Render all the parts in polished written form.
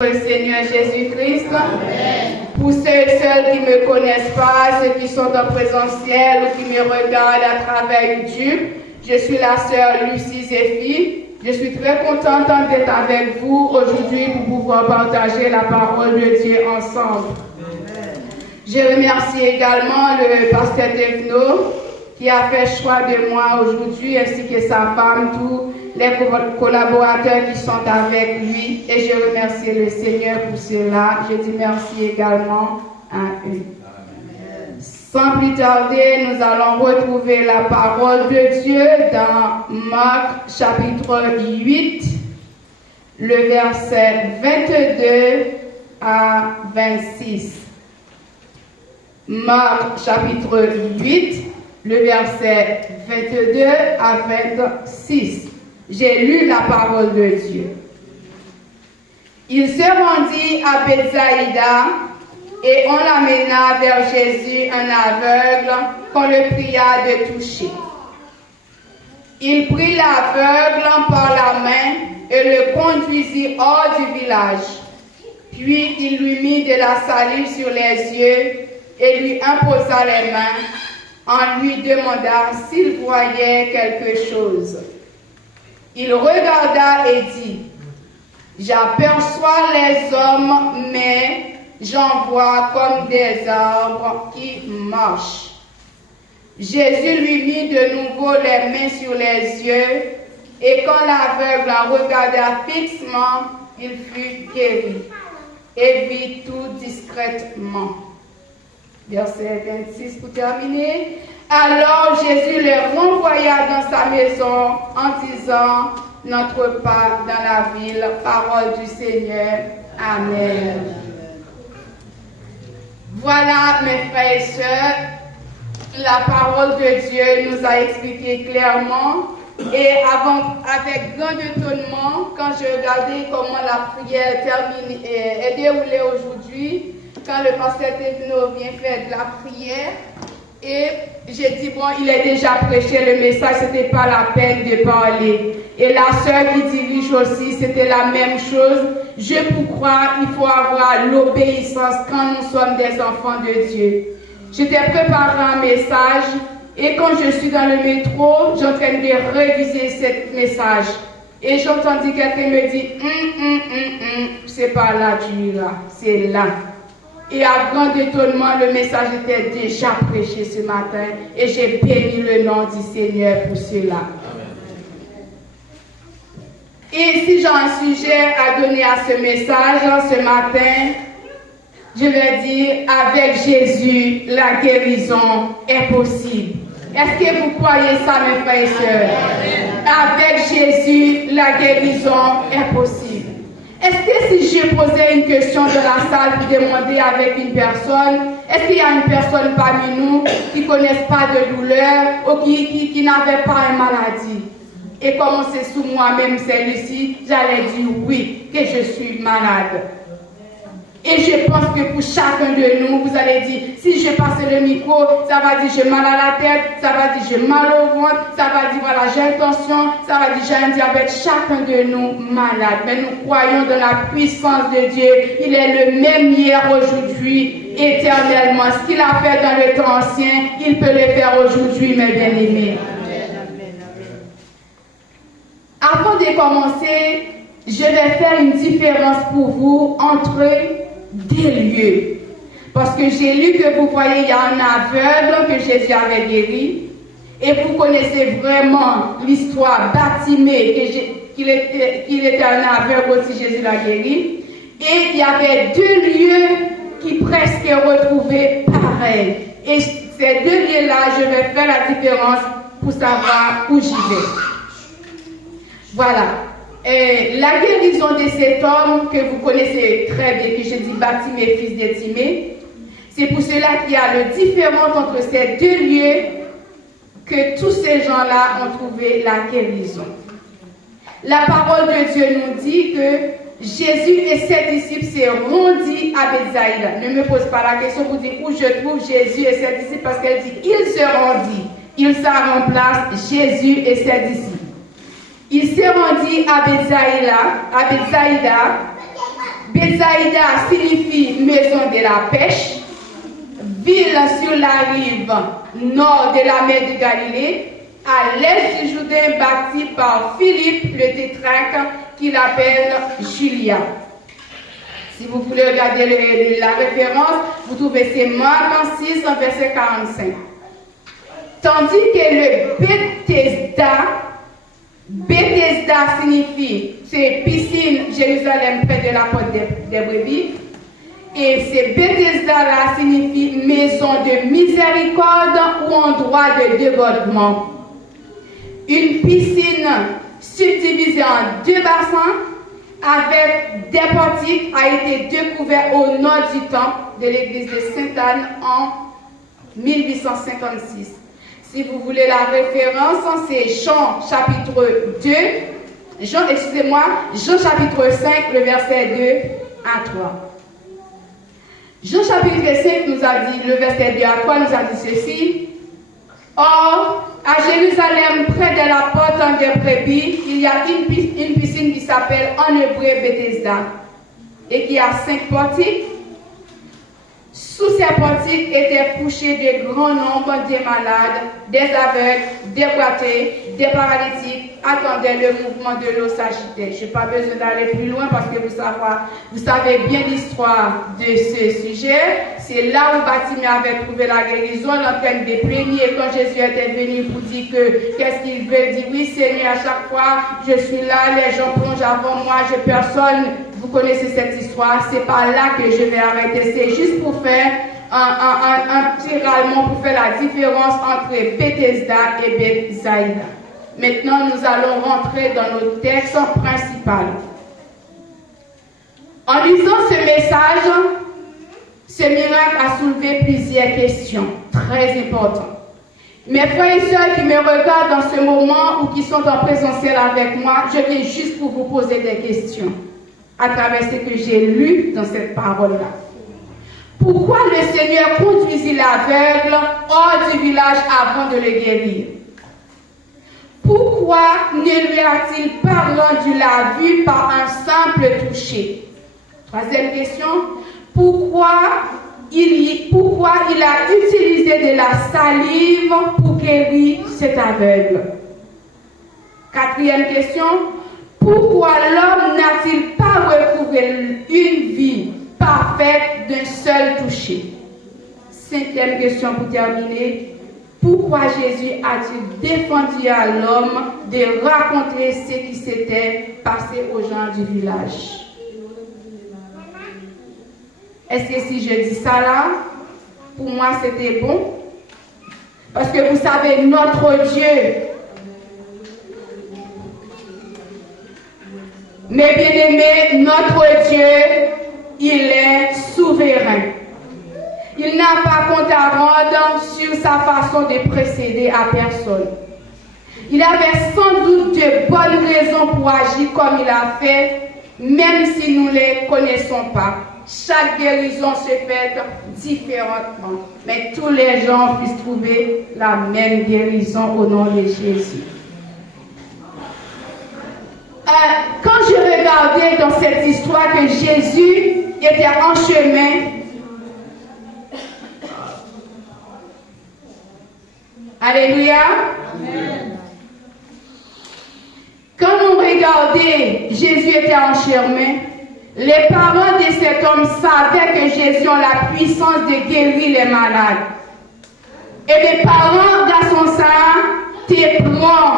Le Seigneur Jésus-Christ. Pour ceux et celles qui ne me connaissent pas, ceux qui sont en présentiel ou qui me regardent à travers YouTube, je suis la sœur Lucie Zéphi. Je suis très contente d'être avec vous aujourd'hui pour pouvoir partager la parole de Dieu ensemble. Je remercie également le pasteur Devno qui a fait choix de moi aujourd'hui ainsi que sa femme, tous les collaborateurs qui sont avec lui, et je remercie le Seigneur pour cela. Je dis merci également à eux. Sans plus tarder, nous allons retrouver la parole de Dieu dans Marc chapitre 8, le verset 22 à 26. Marc chapitre 8, le verset 22 à 26. J'ai lu la parole de Dieu. Il se rendit à Bethsaïda et on l'amena vers Jésus, un aveugle, qu'on le pria de toucher. Il prit l'aveugle par la main et le conduisit hors du village. Puis il lui mit de la salive sur les yeux et lui imposa les mains. On lui demanda s'il voyait quelque chose. Il regarda et dit, « J'aperçois les hommes, mais j'en vois comme des arbres qui marchent. » Jésus lui mit de nouveau les mains sur les yeux, et quand l'aveugle en regarda fixement, il fut guéri, et vit tout discrètement. Verset 26 pour terminer. Alors Jésus les renvoya dans sa maison en disant, « N'entre pas dans la ville. » Parole du Seigneur. Amen. Voilà, mes frères et sœurs, la parole de Dieu nous a expliqué clairement. Et avec grand étonnement, quand je regardais comment la prière est déroulée aujourd'hui, quand le pasteur Tevino vient faire de la prière, et j'ai dit, bon, il est déjà prêché le message, c'était pas la peine de parler. Et la sœur qui dirige aussi, c'était la même chose. Je peux croire, il faut avoir l'obéissance quand nous sommes des enfants de Dieu. J'étais préparé un message, et quand je suis dans le métro, j'ai en train de réviser ce message. Et j'ai entendu quelqu'un me dire, c'est pas là, tu iras, c'est là. Et à grand étonnement, le message était déjà prêché ce matin. Et j'ai béni le nom du Seigneur pour cela. Et si j'ai un sujet à donner à ce message ce matin, je vais dire, avec Jésus, la guérison est possible. Est-ce que vous croyez ça, mes frères et sœurs? Avec Jésus, la guérison est possible. Est-ce que si je posais une question dans la salle pour demander avec une personne, est-ce qu'il y a une personne parmi nous qui ne connaisse pas de douleur ou qui n'avait pas une maladie? Et comme c'est sous moi-même celle-ci, j'allais dire oui, que je suis malade. Et je pense que pour chacun de nous, vous allez dire, si je passe le micro, ça va dire j'ai mal à la tête, ça va dire j'ai mal au ventre, ça va dire voilà j'ai une tension, ça va dire j'ai un diabète, chacun de nous malade. Mais nous croyons dans la puissance de Dieu. Il est le même hier, aujourd'hui, éternellement. Ce qu'il a fait dans le temps ancien, il peut le faire aujourd'hui, mes bien-aimés. Avant de commencer, je vais faire une différence pour vous entre deux lieux. Parce que j'ai lu que vous voyez, il y a un aveugle que Jésus avait guéri. Et vous connaissez vraiment l'histoire Bartimée, qu'il était un aveugle aussi, Jésus l'a guéri. Et il y avait deux lieux qui presque retrouvaient pareil. Et ces deux lieux-là, je vais faire la différence pour savoir où j'y vais. Voilà. La guérison de cet homme que vous connaissez très bien, que j'ai dit Bartimée, fils de Timée, c'est pour cela qu'il y a le différence entre ces deux lieux que tous ces gens-là ont trouvé la guérison. La parole de Dieu nous dit que Jésus et ses disciples se rendit à Bethsaïda. Ne me pose pas la question pour dire où je trouve Jésus et ses disciples parce qu'elle dit il se rendit. Il s'en remplace Jésus et ses disciples. Il s'est rendu à Bethsaïda. Bethsaïda signifie maison de la pêche, ville sur la rive nord de la mer de Galilée, à l'est du Jourdain, bâti par Philippe le tétrarque qu'il appelle Julia. Si vous voulez regarder la référence, vous trouvez c'est Marc 6, verset 45. Tandis que le Bethesda signifie, c'est piscine Jérusalem près de la porte des brebis. Et c'est Bethesda là signifie maison de miséricorde ou endroit de débordement. Une piscine subdivisée en 2 bassins avec des portiques a été découvert au nord du temple de l'église de Sainte-Anne en 1856. Si vous voulez la référence, c'est Jean chapitre 2, Jean chapitre 5, le verset 2 à 3. Jean chapitre 5 nous a dit, le verset 2 à 3 nous a dit ceci. Or, à Jérusalem, près de la porte des brebis, il y a une piscine qui s'appelle en hébreu Bethesda et qui a 5 portiques. Sous ces portiques étaient couchés de grands nombres de malades, des aveugles, des boiteux, des paralytiques, attendaient le mouvement de l'eau s'agitait. Je n'ai pas besoin d'aller plus loin parce que vous savez bien l'histoire de ce sujet. C'est là où Bartimée avait trouvé la guérison, en train de plaigner quand Jésus était venu pour dire que qu'est-ce qu'il veut dire. Oui, Seigneur, à chaque fois, je suis là, les gens plongent avant moi, je personne. Vous connaissez cette histoire, c'est pas là que je vais arrêter. C'est juste pour faire un petit rallement, pour faire la différence entre Bethesda et Bethsaïda. Maintenant, nous allons rentrer dans notre texte principal. En lisant ce message, ce miracle a soulevé plusieurs questions très importantes. Mes frères et sœurs qui me regardent dans ce moment ou qui sont en présentiel avec moi, je viens juste pour vous poser des questions à travers ce que j'ai lu dans cette parole-là. Pourquoi le Seigneur conduisit l'aveugle hors du village avant de le guérir? Pourquoi ne lui a-t-il pas rendu la vue par un simple toucher? Troisième question, pourquoi il a utilisé de la salive pour guérir cet aveugle? Quatrième question, pourquoi l'homme n'a-t-il pas recouvré une vie parfaite d'un seul toucher? Cinquième question pour terminer. Pourquoi Jésus a-t-il défendu à l'homme de raconter ce qui s'était passé aux gens du village? Est-ce que si je dis ça là, pour moi c'était bon? Parce que vous savez, notre Dieu, mes bien-aimés, notre Dieu, il est souverain. Il n'a pas compte à rendre sur sa façon de procéder à personne. Il avait sans doute de bonnes raisons pour agir comme il a fait, même si nous ne les connaissons pas. Chaque guérison se fait différemment, mais tous les gens puissent trouver la même guérison au nom de Jésus. Quand je regardais dans cette histoire que Jésus était en chemin, alléluia. Amen. Quand nous regardait, Jésus était en chemin. Les parents de cet homme savaient que Jésus a la puissance de guérir les malades. Et les parents garçons ça, te prend,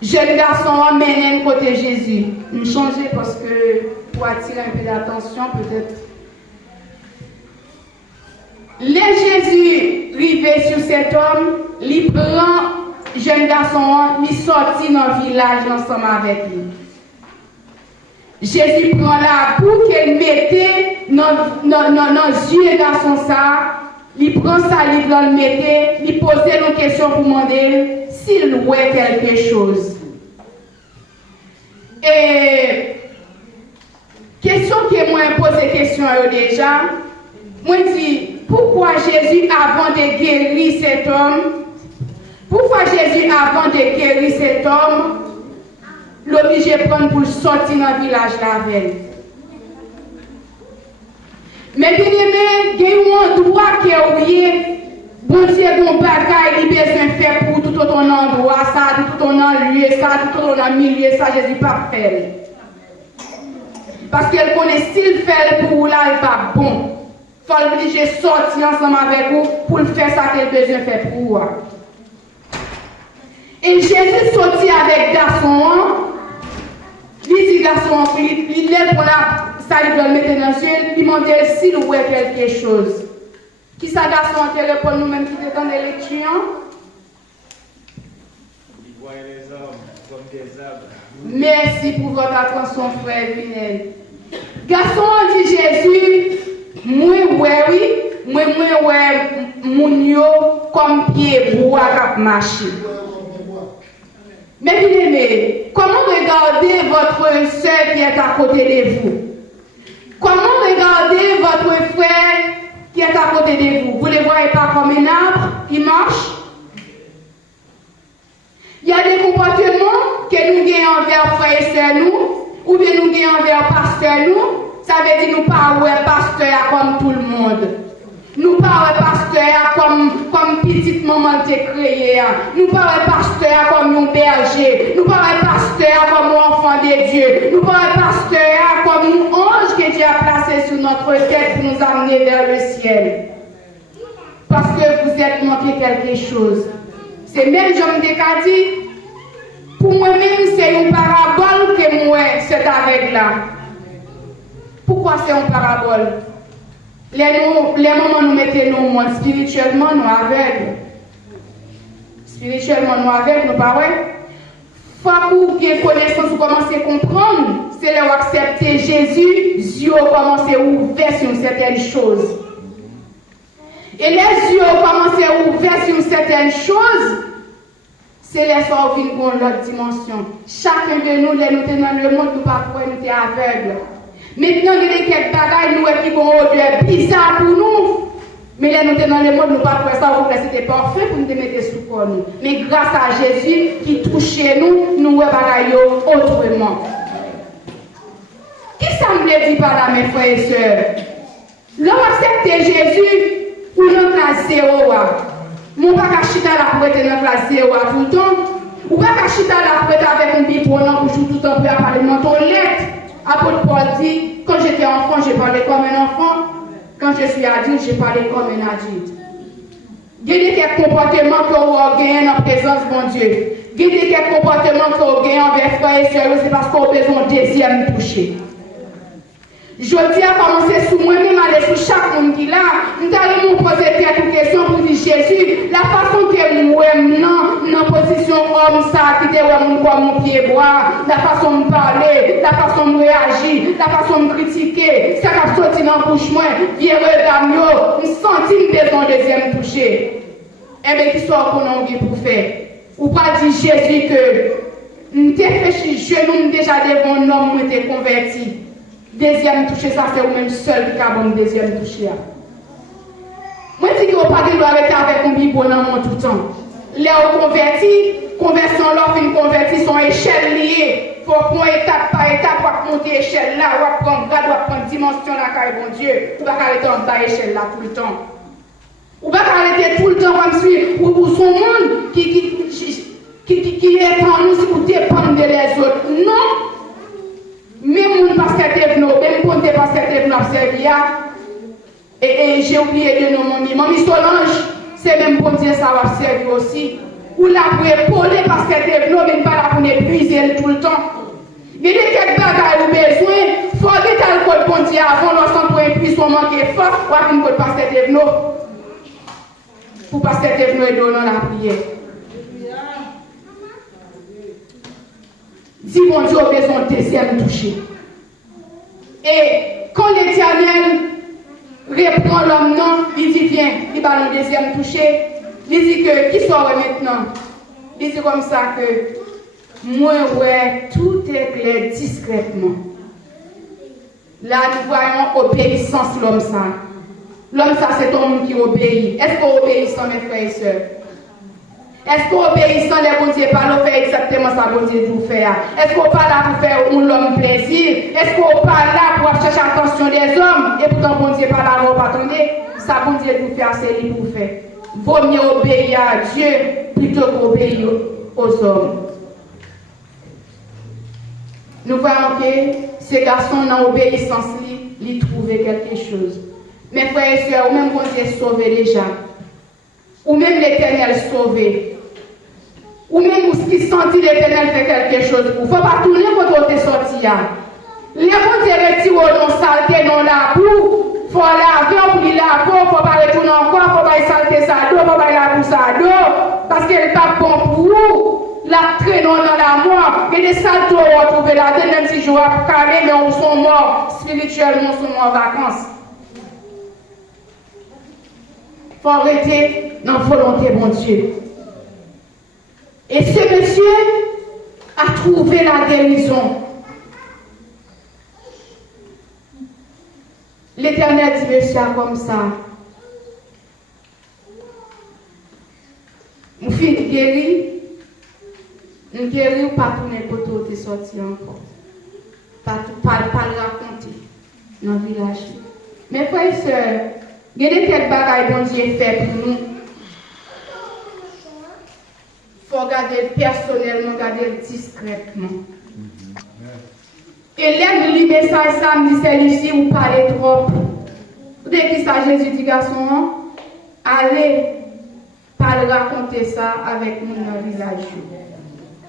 jeune garçon, emmène côté Jésus. Nous changer parce que pour attirer un peu d'attention peut-être. Les Jésus rivé sur cet homme, il prend jeune garçon, il sortit dans le village ensemble avec lui. Jésus prend la boue qu'elle mettait dans les yeux garçon ça, il prend sa livre, le mettait, il posait une question pour demander s'il voit quelque chose. Et question que moi pose question déjà, moi dis pourquoi Jésus avant de guérir cet homme, l'obligé de prendre pour sortir dans le village la veille. Mais bien aimé, il y a un endroit qui est oublié. Bon Dieu, bon bagaille, il besoin de faire pour tout autre endroit, ça, tout autre lieu, ça, tout autre milieu, ça, Jésus pas faire. Parce qu'elle connaît s'il fait pour là, il pas bon. Il faut obliger sortir ensemble avec vous pour faire ça qu'elle besoin de faire pour vous. Et Jésus sortit avec garçon, il dit garçon, il lève pour la, ça il doit le mettre dans le ciel, il demande s'il voit quelque chose. Qui ça garçon qui répond nous-mêmes qui étaient dans l'élection? Il voit les hommes comme des arbres. Merci pour votre attention, frère Vinel. Garçon dit Jésus, moi mon yo comme pied bois cap marcher. Mais bien aimé, comment regarder votre soeur qui est à côté de vous? Comment regarder votre frère qui est à côté de vous? Vous ne les voyez pas comme un arbre qui marche? Il y a des comportements que nous gagnons envers frères et sœurs nous, ou bien nous gagnons envers pasteur nous. Ça veut dire nous pas ouais pasteur comme tout le monde. Nous pas pasteur comme petite maman qui est créée. Nous pas pasteur comme un berger. Nous pas pasteur comme un enfant de Dieu. Nous pas pasteur comme un ange que Dieu a placé sur notre tête pour nous amener vers le ciel. Parce que vous êtes manqué quelque chose. C'est même Jean de dit, pour moi-même, c'est une parabole que moi, c'est avec là. Pourquoi c'est une parabole? Les moments nous mettons nous monde spirituellement, nous aveugles. Spirituellement, nous aveugles, nous pas vrai. Faut que vous ayez connaissance, vous commencez à comprendre, c'est là où accepter Jésus, yeux commencent à ouvrir sur certaines choses. Et les yeux commencent à ouvrir sur certaines choses, c'est les sorts qui vont dans l'autre dimension. Chacun de nous, les nous dans le monde, nous pas pouvoir nous aveugles. Maintenant, il y a quelques bagages nous qui vont odeur bizarre pour nous. Mais là, nous dans le monde, nous pas pouvoir ça, c'était parfait pour nous mettre sous corps nous. Mais grâce à Jésus qui touchait nous, nous voyons autrement. Qui ça me dit par là, mes frères et sœurs? L'homme accepte Jésus ou non classe 0. Mon pas chita la pour être dans classe 0 tout le temps. Ou pas chita la pour être avec un biberon pour tout le temps pour parler dans ton lettre. Apôtre Paul dit, quand j'étais enfant, j'ai parlé comme un enfant. Quand je suis adulte, j'ai parlé comme un adulte. Il y a quelques comportements que vous gagnez en présence de mon Dieu. Il y a quelques comportements que vous gagnez envers frères et sœurs, c'est parce qu'on a besoin de deuxième toucher. Je dis à commencer sous moi-même, aller sur chaque monde qui est là. Nous allons nous poser quelques questions pour dire Jésus, la façon que moi, dans position homme, ça, qui était comme mon pied bois, la façon de parler, la façon de réagir, la façon de critiquer, ça qui a sorti dans la bouche, moi, viens regarder, nous sentons besoin de deuxième toucher. Eh bien, qui soit qu'on a pour faire. Ou pas dire Jésus que nous t'ai fait genou déjà devant un homme, nous t'ai converti. Deuxième toucher, ça c'est vous-même seul qui a bon deuxième toucher. Moi, je dis que vous ne pouvez pas avec un biberon dans mon tout le temps. Là, vous convertis, conversion là, une convertie, son échelle liée. Il faut prendre étape par étape pour monter l'échelle là, pour prendre grade, pour prendre dimension là, car bon Dieu. Vous ne pouvez pas arrêter en bas l'échelle là tout le temps. Vous ne pouvez pas arrêter tout le temps comme si, ou son monde qui est en nous, si vous dépendez des autres. Non! Même mon pasteur Tevno, même pour mon pasteur Tevno a servi, et j'ai oublié de nom mon Mamie Solange, c'est même pour dire ça va servir aussi. Ou là pour épauler pasteur Tevno, même pas là pour épuiser tout le temps. Il y a quelques bagages ou besoin, il faut que tu aies le bon Dieu avant, lorsqu'on pour épuiser son manque de force, ou à une pasteur Tevno. Pour pasteur Tevno et donner la prière. Dis mon Dieu, a besoin de deuxième toucher. Et quand l'Éternel reprend l'homme, non, il dit viens, il va le deuxième toucher. Il dit que qui sort maintenant? Il dit comme ça que moi, ouais, tout est clair discrètement. Là, nous voyons obéissance l'homme ça. L'homme ça, c'est ton monde qui obéit. Est-ce qu'on obéit sans mes frères et sœurs? Est-ce qu'on obéit sans les bon Dieu pas nous faire exactement ça bon Dieu vous faire? Est-ce qu'on pas là pour faire l'homme plaisir? Est-ce qu'on pas là pour chercher l'attention des hommes et pourtant bon Dieu pas là ça bon Dieu nous faire, c'est lui pour faire. Vaut mieux obéir à Dieu plutôt qu'obéir aux hommes. Nous voyons que ces garçons, dans l'obéissance, ils trouvaient quelque chose. Mes frères et sœurs, ou même quand Dieu sauvé déjà, ou même l'Éternel sauvé, ou même qui sentit l'Éternel fait quelque chose. Il ne faut pas tourner quand on est sorti. Les gens qui retirent dans saleté dans la boue, il faut laver, on plie la peau, il ne faut pas retourner encore, il ne faut pas salter sa dos, il ne faut pas la boue sa dos, parce qu'elle n'est pas bon pour vous. La traînons dans la mort, et des saltos on retrouve là, même si je vois carré, mais on sont morts, spirituellement, on sont morts en vacances. Il faut arrêter dans la volonté, bon Dieu. Et ce monsieur a trouvé la guérison. L'Éternel dit, monsieur, comme ça. Mon fils guéri. Nous guéris ou pas tourner côté où tu es sorti encore. Pas le raconter dans le village. Mes frères et sœurs, il y a des telles bagailles bon Dieu fait pour nous. Il faut regarder personnellement, regarder discrètement. Et l'aide du message, ça me dit, c'est ici où parler trop. Vous savez qui ça, Jésus dit, garçon, allez, pas raconter ça avec nous dans le village.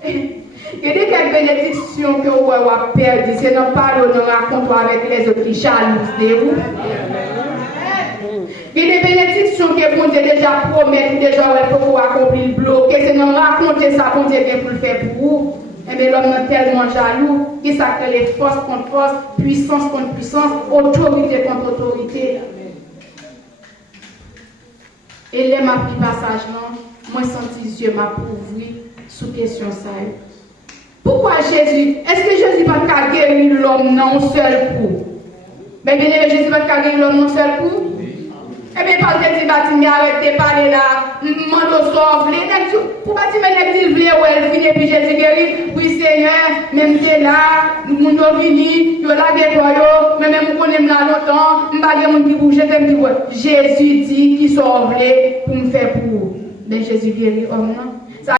Il y a des bénédictions que vous avez perdues, c'est non pas de raconter avec les autres qui jalousent de vous. Il y a des bénédictions que vous avez déjà promis, déjà pour vous accomplir le bloqué, c'est non raconter ça qu'on dit pour le faire pour vous. Et bien l'homme est tellement jaloux, il s'appelle les forces contre force, puissance contre puissance, autorité contre autorité. Et là, ma petit passage, moi, senti Dieu m'a prouvé sous question ça. Pourquoi Jésus? Est-ce que Jésus va pas guérir l'homme non seul coup? Mais bien Jésus va pas guérir l'homme non seul coup? Eh bien, par contre, il arrête de parler là, mando sauve, pour pas dire qu'il veut, elle vient et puis Jésus guérit, oui Seigneur, même t'es là, nous sommes venus, nous la guérir, mais même nous connaissons là longtemps, nous ne pouvons pas bouger, Jésus dit qu'il sauve pour me faire pour vous. Mais Jésus guérit homme non?